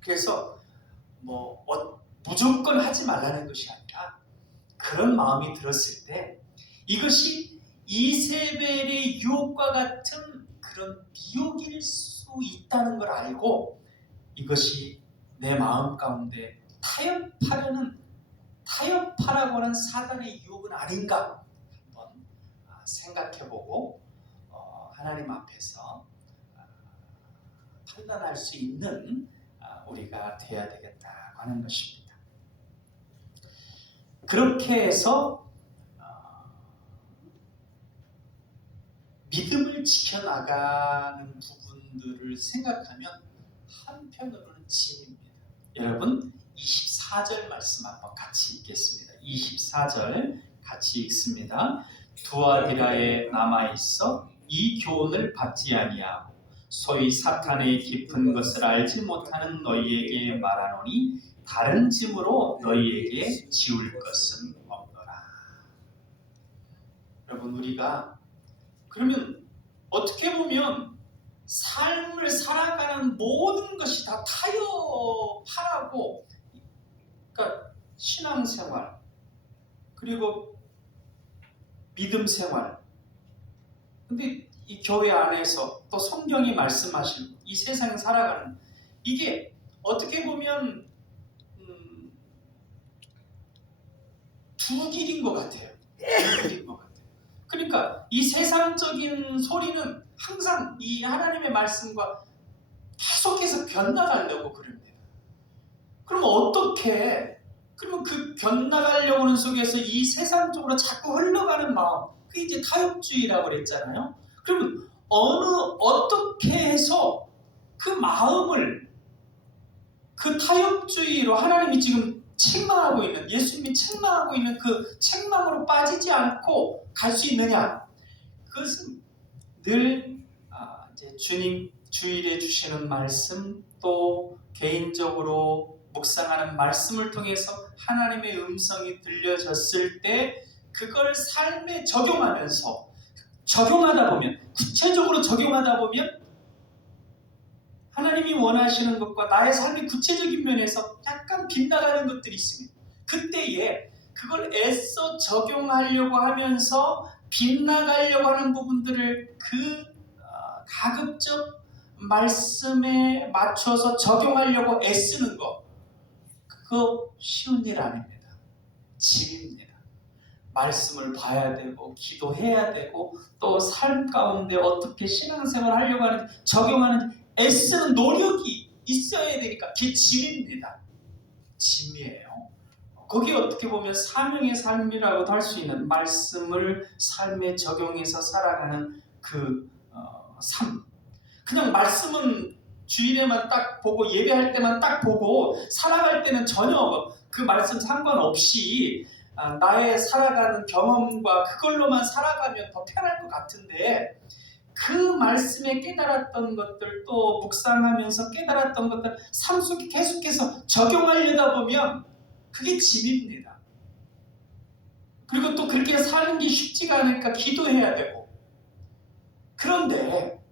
그래서 뭐 무조건 하지 말라는 것이 아니라 그런 마음이 들었을 때 이것이 이세벨의 유혹과 같은 그런 미혹일 수 있다는 걸 알고 이것이 내 마음 가운데 타협하라고 하는 사단의 유혹은 아닌가 한번 생각해보고 하나님 앞에서 판단할 수 있는 우리가 돼야 되겠다고 하는 것입니다. 그렇게 해서 믿음을 지켜나가는 부분들을 생각하면 한편으로는 짐입니다. 여러분 24절 말씀 한번 같이 읽겠습니다. 24절 같이 읽습니다. 두아디라에 남아있어 이 교훈을 받지 아니하고 소위 사탄의 깊은 것을 알지 못하는 너희에게 말하노니 다른 짐으로 너희에게 지울 것은 없노라. 여러분 우리가 그러면 어떻게 보면 삶을 살아가는 모든 것이 다 타협하라고 그러니까 신앙생활 그리고 믿음 생활. 근데 이 교회 안에서 또 성경이 말씀하신 이 세상에 살아가는 이게 어떻게 보면 두 길인 것 같아요. 두 길인 것 같아요. 그러니까 이 세상적인 소리는 항상 이 하나님의 말씀과 계속해서 변나가려고 그럽니다. 그럼 어떻게? 그러면 그 변나가려고 하는 속에서 이 세상적으로 자꾸 흘러가는 마음, 그게 이제 타협주의라고 그랬잖아요. 그러면 어떻게 해서 그 마음을 그 타협주의로 하나님이 지금 책망하고 있는, 예수님이 책망하고 있는 그 책망으로 빠지지 않고 갈 수 있느냐? 그것은 늘 이제 주님 주일에 주시는 말씀, 또 개인적으로 묵상하는 말씀을 통해서 하나님의 음성이 들려졌을 때 그걸 삶에 적용하다 보면, 구체적으로 적용하다 보면 하나님이 원하시는 것과 나의 삶의 구체적인 면에서 약간 빗나가는 것들이 있습니다. 그때에 그걸 애써 적용하려고 하면서 빗나가려고 하는 부분들을 가급적 말씀에 맞춰서 적용하려고 애쓰는 것, 그거 쉬운 일 아닙니다. 짐입니다. 말씀을 봐야 되고 기도해야 되고 또 삶 가운데 어떻게 신앙생활을 하려고 하는지 적용하는 애쓰는 노력이 있어야 되니까 그게 짐입니다. 짐이에요. 거기에 어떻게 보면 사명의 삶이라고도 할 수 있는, 말씀을 삶에 적용해서 살아가는 그 삶. 그냥 말씀은 주일에만 딱 보고 예배할 때만 딱 보고 살아갈 때는 전혀 그 말씀 상관없이 나의 살아가는 경험과 그걸로만 살아가면 더 편할 것 같은데, 그 말씀에 깨달았던 것들, 또 묵상하면서 깨달았던 것들 삶 속에 계속해서 적용하려다 보면 그게 짐입니다. 그리고 또 그렇게 사는 게 쉽지가 않으니까 기도해야 되고. 그런데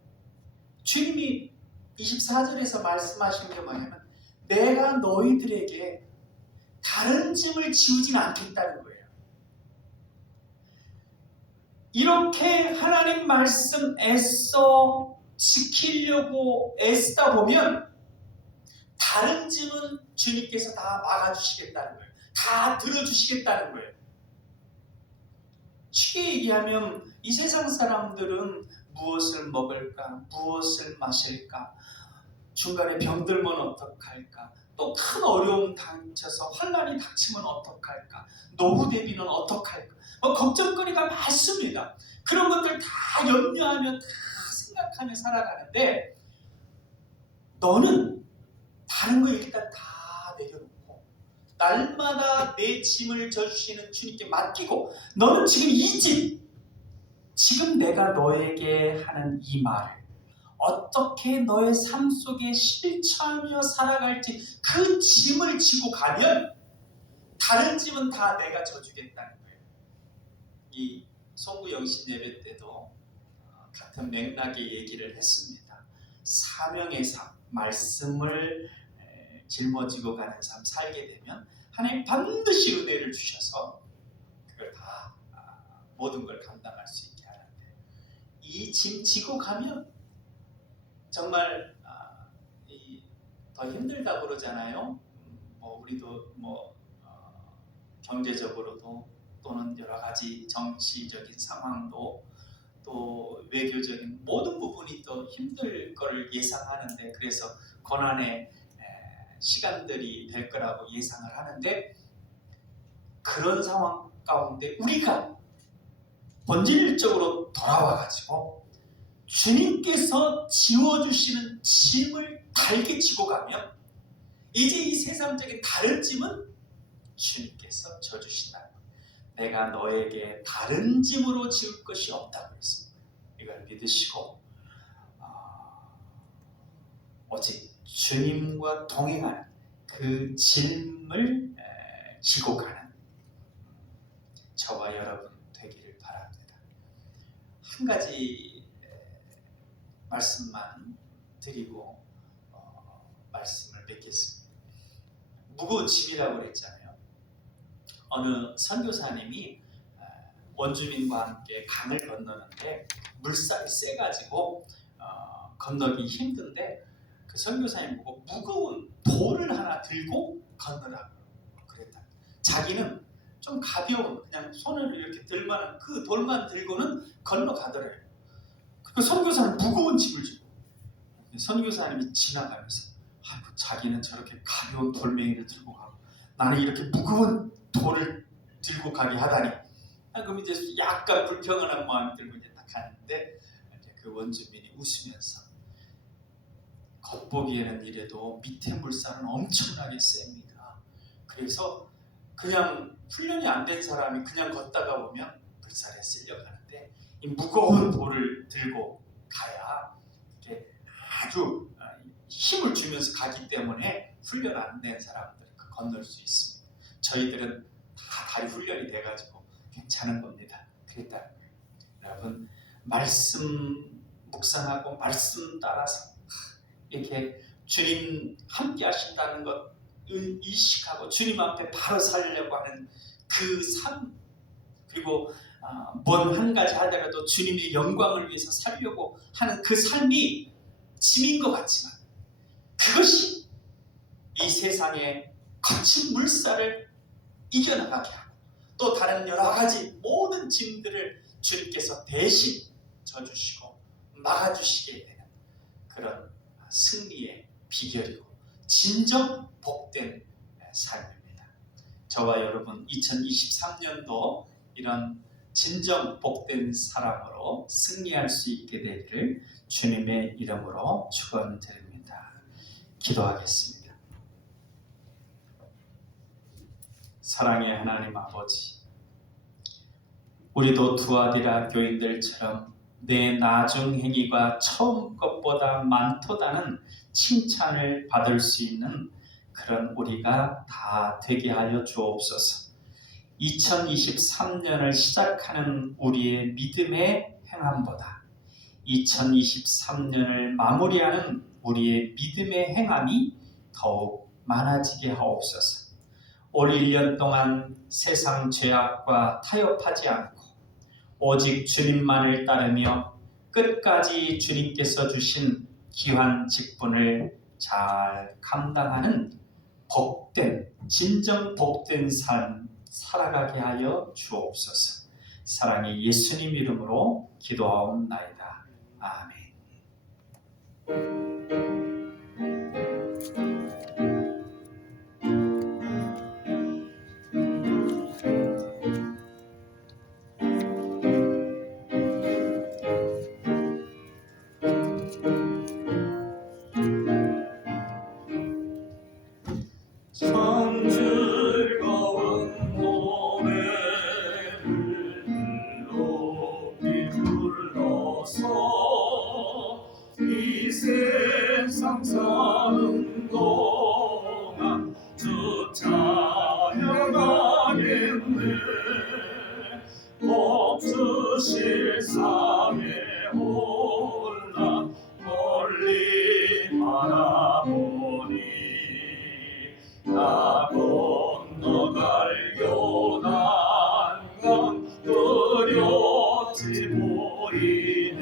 주님이 24절에서 말씀하신 게 뭐냐면, 내가 너희들에게 다른 짐을 지우진 않겠다는 거예요. 이렇게 하나님 말씀 애써 지키려고 애쓰다 보면 다른 짐은 주님께서 다 막아주시겠다는 거예요. 다 들어주시겠다는 거예요. 쉽게 얘기하면 이 세상 사람들은 무엇을 먹을까, 무엇을 마실까, 중간에 병들면 어떡할까, 또 큰 어려움 닥쳐서 환난이 닥치면 어떡할까, 노후 대비는 어떡할까, 걱정거리가 많습니다. 그런 것들 다 염려하며 다 생각하며 살아가는데, 너는 다른 거 일단 다 내려놓고 날마다 내 짐을 져주시는 주님께 맡기고, 너는 지금 이 짐, 지금 내가 너에게 하는 이 말을 어떻게 너의 삶 속에 실천하며 살아갈지 그 짐을 지고 가면 다른 짐은 다 내가 져주겠다는 거예요. 이 송구 영신 예배 때도 같은 맥락의 얘기를 했습니다. 사명의 삶, 말씀을 짊어지고 가는 삶 살게 되면 하나님 반드시 은혜를 주셔서 그걸 다 모든 걸 감당할 수 있게 하는데, 이 짐 지고 가면 정말 더 힘들다고 그러잖아요. 우리도 경제적으로도 또는 여러 가지 정치적인 상황도 또 외교적인 모든 부분이 또 힘들 거를 예상하는데, 그래서 고난의 시간들이 될 거라고 예상을 하는데, 그런 상황 가운데 우리가 본질적으로 돌아와가지고 주님께서 지워주시는 짐을 달게 지고 가면 이제 이 세상적인 다른 짐은 주님께서 져주신다는 것. 내가 너에게 다른 짐으로 지울 것이 없다고 했습니다. 이걸 믿으시고 오직 주님과 동행하는 그 짐을 지고 가는 저와 여러분 되기를 바랍니다. 한 가지 말씀만 드리고 말씀을 맺겠습니다. 무거운 짐이라고 그랬잖아요. 어느 선교사님이 원주민과 함께 강을 건너는데 물살이 세가지고 건너기 힘든데 그 선교사님 보고 무거운 돌을 하나 들고 건너라고 그랬다. 자기는 좀 가벼운 그냥 손으로 이렇게 들만한 그 돌만 들고는 건너가더래요. 그 선교사는 무거운 짐을 지고 선교사님이 지나가면서 아이고, 자기는 저렇게 가벼운 돌멩이를 들고 가고 나는 이렇게 무거운 돌을 들고 가게 하다니. 그럼 이제 약간 불평하는 마음이 들고 이제 딱 가는데 이제 그 원주민이 웃으면서 겉보기에는 이래도 밑에 물살은 엄청나게 셉니다. 그래서 그냥 훈련이 안 된 사람이 그냥 걷다가 보면 물살에 쓸려가는데 이 무거운 돌을 들고 가야 이렇게 아주 힘을 주면서 가기 때문에 훈련 안 된 사람들은 건널 수 있습니다. 저희들은 다 다리 훈련이 돼가지고 괜찮은 겁니다. 그랬다. 여러분 말씀 묵상하고 말씀 따라서 이렇게 주님 함께 하신다는 것 인식하고 주님 앞에 바로 살려고 하는 그 삶, 그리고 뭔 한 가지 하더라도 주님의 영광을 위해서 살려고 하는 그 삶이 짐인 것 같지만 그것이 이 세상의 거친 물살을 이겨나가게 하고 또 다른 여러 가지 모든 짐들을 주님께서 대신 져주시고 막아주시게 되는 그런 승리의 비결이고 진정 복된 삶입니다. 저와 여러분 2023년도 이런 진정 복된 사람으로 승리할 수 있게 되기를 주님의 이름으로 축원드립니다. 기도하겠습니다. 사랑의 하나님 아버지, 우리도 두아디라 교인들처럼 내 나중 행위가 처음 것보다 많도다는 칭찬을 받을 수 있는 그런 우리가 다 되게 하여 주옵소서. 2023년을 시작하는 우리의 믿음의 행함보다 2023년을 마무리하는 우리의 믿음의 행함이 더욱 많아지게 하옵소서. 올 1년 동안 세상 죄악과 타협하지 않고 오직 주님만을 따르며 끝까지 주님께서 주신 귀한 직분을 잘 감당하는 복된, 진정 복된 삶 살아가게 하여 주옵소서. 사랑의 예수님 이름으로 기도하옵나이다. 아멘. 참 즐거운 노래를 높이 불러서 이 세상 사는 동안 주 찬양하겠네. 복 주실 삶에 올라 멀리 바라보니 나 건너갈 요단강 뚜렷이 보이네.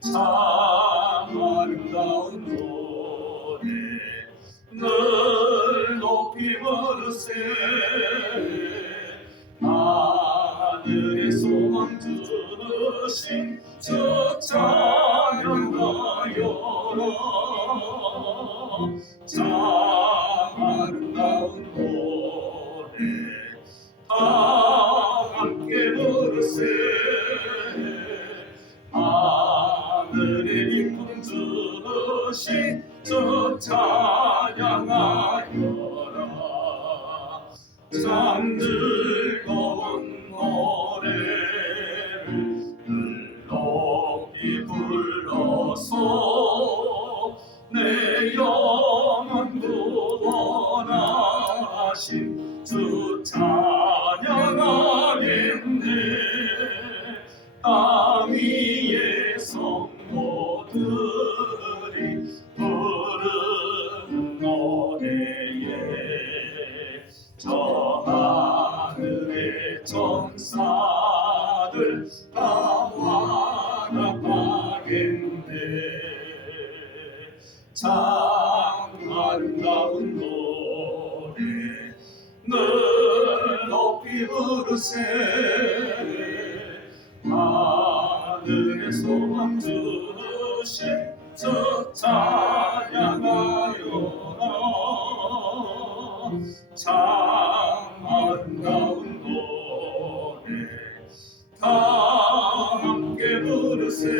참 아름다운 노래 늘 높이 부르세. 하늘의 소망 주신 주 찬양하여라. 참 아름다운 노래 다 함께 부르세. 하늘의 기쁨 주신 주 찬양하여라. 참 즐거운 노래를 높이 불러서 내 영혼 구원하신 주 찬양하겠네. 땅 위의 성도들이 부르는 노래에 저 하늘에 저 참 아름다운 노래 늘 높이 부르세 하늘의 소망 주신 주 찬양하여라 참 아름다운 노래 다 함께 부르세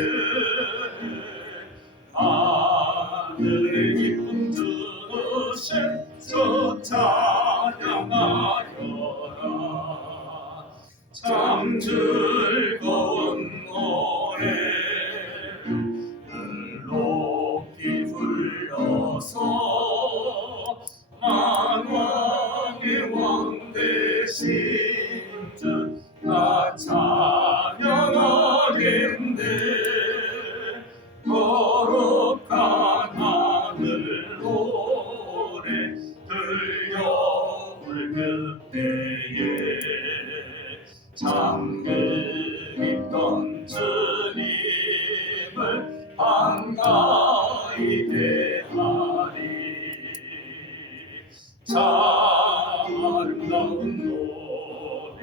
하늘의 기쁨 주신 주 찬양하여라 참 즐거운 노래를 높이 불러서 만왕의 왕 되신 주 나 찬양하겠네 거룩한 하늘 노래 들려올 그때에 참 그립던 주님을 반가이 대하리 참 아름다운 노래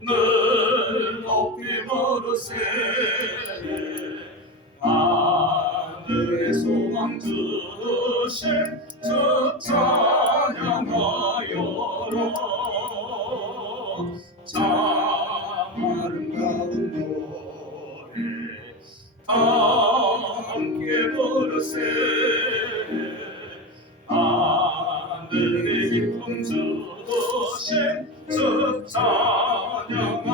늘 높이 부르세 하늘의 소망 주신 주 찬양하여라 참 아름다운 노래 다 함께 부르세 하늘의 기쁨 주신 주 찬양하여라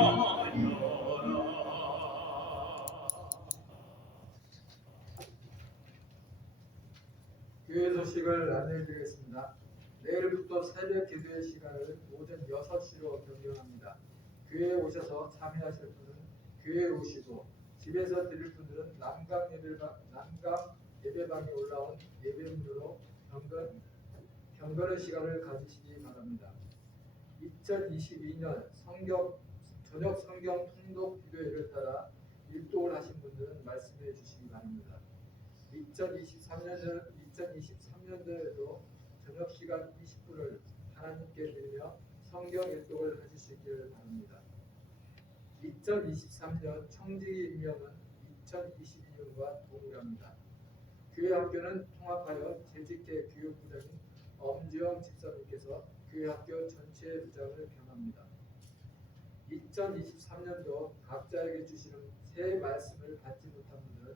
교회 소식을 안내해드리겠습니다. 내일부터 새벽 기도의 시간을 오전 6시로 변경합니다. 교회에 오셔서 참여하실 분은 교회에 오시고 집에서 드릴 분들은 남강 예배방에 올라온 예배문으로 경건의 시간을 가지시기 바랍니다. 2022년 저녁 성경 통독 기도회를 따라 일독을 하신 분들은 말씀해 주시기 바랍니다. 2023년도에도 저녁 시간 20분을 하나님께 드리며 성경 일독을 하실 수 있기를 바랍니다. 2023년 청지기 임명은 2022년과 동일합니다. 교회 학교는 통합하여 재직계 교육부장인 엄지영 집사님께서 교회 학교 전체 부장을 겸합니다. 2023년도 각자에게 주시는 새 말씀을 받지 못한 분들은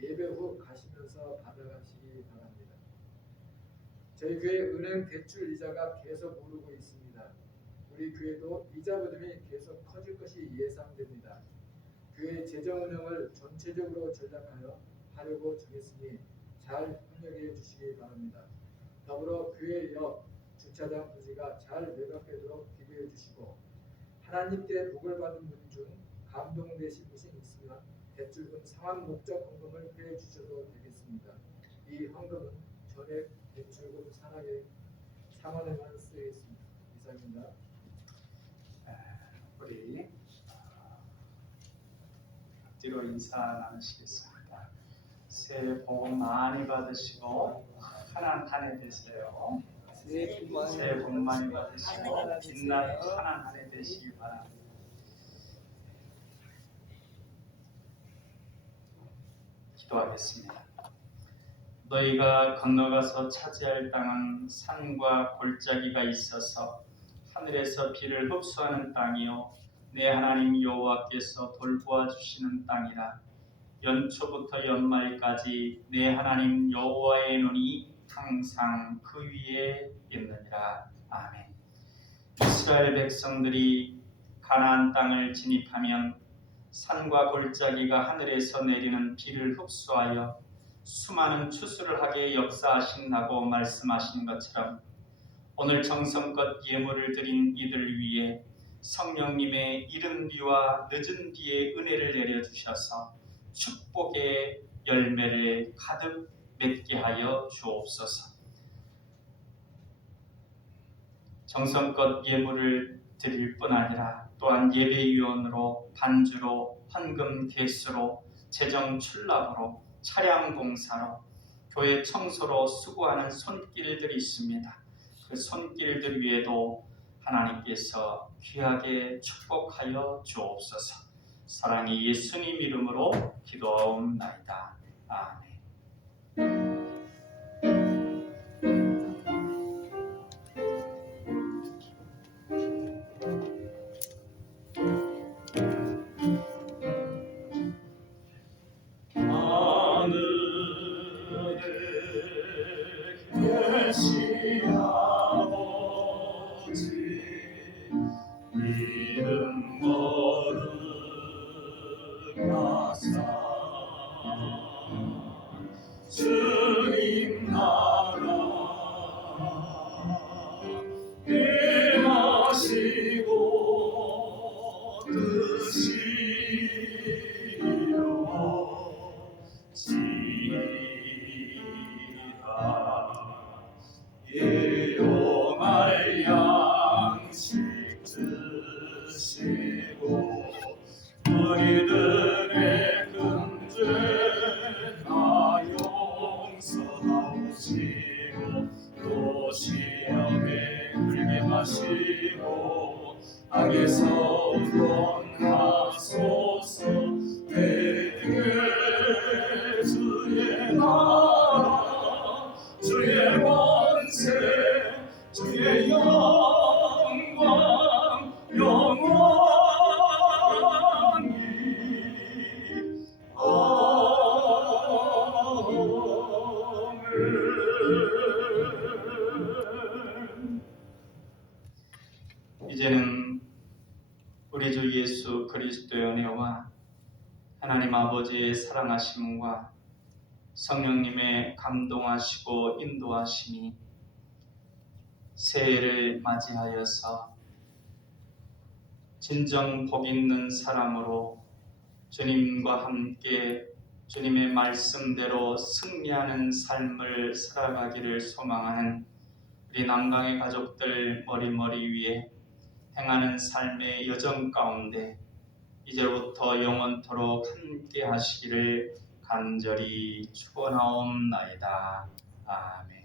예배 후 가시면서 받아가시기 바랍니다. 저희 교회 은행 대출 이자가 계속 오르고 있습니다. 우리 교회도 이자 부담이 계속 커질 것이 예상됩니다. 교회 재정 운영을 전체적으로 전략하여 하려고 정했으니 잘 협력해 주시기 바랍니다. 더불어 교회 옆 주차장 부지가 잘 매각되도록 기도해 주시고 하나님께 복을 받은 분 중 감동되신 분이 있으면 대출금 상환 목적 헌금을 해 주셔도 되겠습니다. 이 헌금은 전액 대출금 상환에만 쓰이겠습니다. 이상입니다. 우리 뒤로 인사 나누시겠습니다. 새해 복 많이 받으시고 편한 한 해 되세요. 새해 복 많이 받으시고 빛나는 편한 한 해 되시기 바랍니다. 기도하겠습니다. 너희가 건너가서 차지할 땅은 산과 골짜기가 있어서 하늘에서 비를 흡수하는 땅이요 내 하나님 여호와께서 돌보아 주시는 땅이라. 연초부터 연말까지 내 하나님 여호와의 눈이 항상 그 위에 있느니라. 아멘. 이스라엘 백성들이 가나안 땅을 진입하면 산과 골짜기가 하늘에서 내리는 비를 흡수하여 수많은 추수를 하게 역사하신다고 말씀하신 것처럼 오늘 정성껏 예물을 드린 이들 위에 성령님의 이른 비와 늦은 비의 은혜를 내려주셔서 축복의 열매를 가득 맺게 하여 주옵소서. 정성껏 예물을 드릴 뿐 아니라 또한 예배위원으로 반주로 헌금 개수로 재정 출납으로 차량 봉사로 교회 청소로 수고하는 손길들이 있습니다. 그 손길들 위에도 하나님께서 귀하게 축복하여 주옵소서. 사랑이 예수님 이름으로 기도하옵나이다. 아멘. 하늘에 계신 아버지 이름 거룩하사 주님 나라 임하시고 뜻이 일용할 양식 주시고 우리들의 금죄 다 용서하시고 또 시험에 들게 하시고 악에서 구원하소서. 내게 주의 나라 주의 권세 주의 영광 영원히 아멘. 이제는 우리 주 예수 그리스도의 은혜와 하나님 아버지의 사랑하심과 성령님의 감동하시고 인도하심이 새해를 맞이하여서 진정 복 있는 사람으로 주님과 함께 주님의 말씀대로 승리하는 삶을 살아가기를 소망하는 우리 남강의 가족들 머리머리 위에 행하는 삶의 여정 가운데 이제부터 영원토록 함께 하시기를 간절히 축원하옵나이다. 아멘.